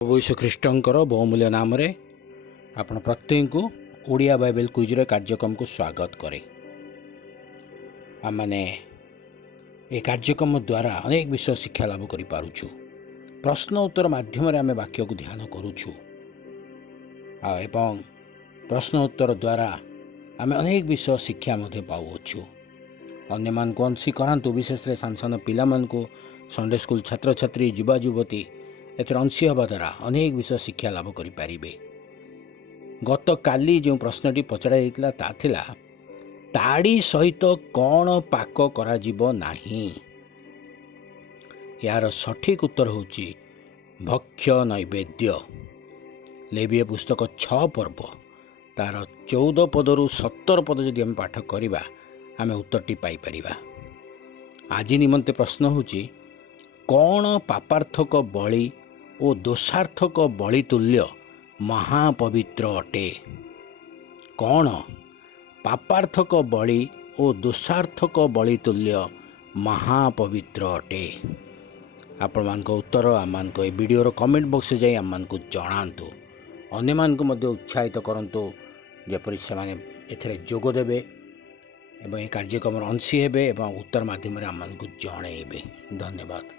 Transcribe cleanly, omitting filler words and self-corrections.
प्रभु यीशु ख्रीष्टंकर बहुमूल्य नाम रे आपण प्रत्येक को ओडिया बाइबल क्विज कार्यक्रम को स्वागत करे। आमने ए कार्यक्रम द्वारा अनेक विषय शिक्षा लाभ करि पारुछु। प्रश्न उत्तर माध्यम रे आमे वाक्य को ध्यान करूछु एवं प्रश्न उत्तर द्वारा आमे अनेक विषय शिक्षा मध्ये पाउछु। अन्य मान को अंशी करांतु, विशेष रे सांसन पिला मान को संडे स्कूल छात्र छात्री युवा युवती एथर अंशी हवा द्वारा अनेक विषय शिक्षा लाभ करें। गत काली जो प्रश्नटी पचरा ताथिला ताड़ी सहित कौन पाक करा जीवो नाही। यार सठिक उत्तर होची भक्ष्य नैवेद्य। लेवीय पुस्तक 6 पर्व तार 14 पदरु 17 पद जदि आम पाठ करिबा आमे उत्तरटी पाई परिबा। आज निमंते प्रश्न होची कौन पापार्थक बलि और दोषार्थक बलि तुल्य महापवित्र अटे। कौन पापार्थक बलि और दोषार्थक बलि तुल्य महापवित्र अटे। आपण मान उत्तर आम वीडियो कमेंट बॉक्स जाई आम मान जणांतु। अन्य मान को मध्य उत्साहित करंतु जेपरि से माने एथरे जोग देबे एवं कार्यक्रम अंशी हेबे एवं उत्तर माध्यम आम मान जणेबे। धन्यवाद।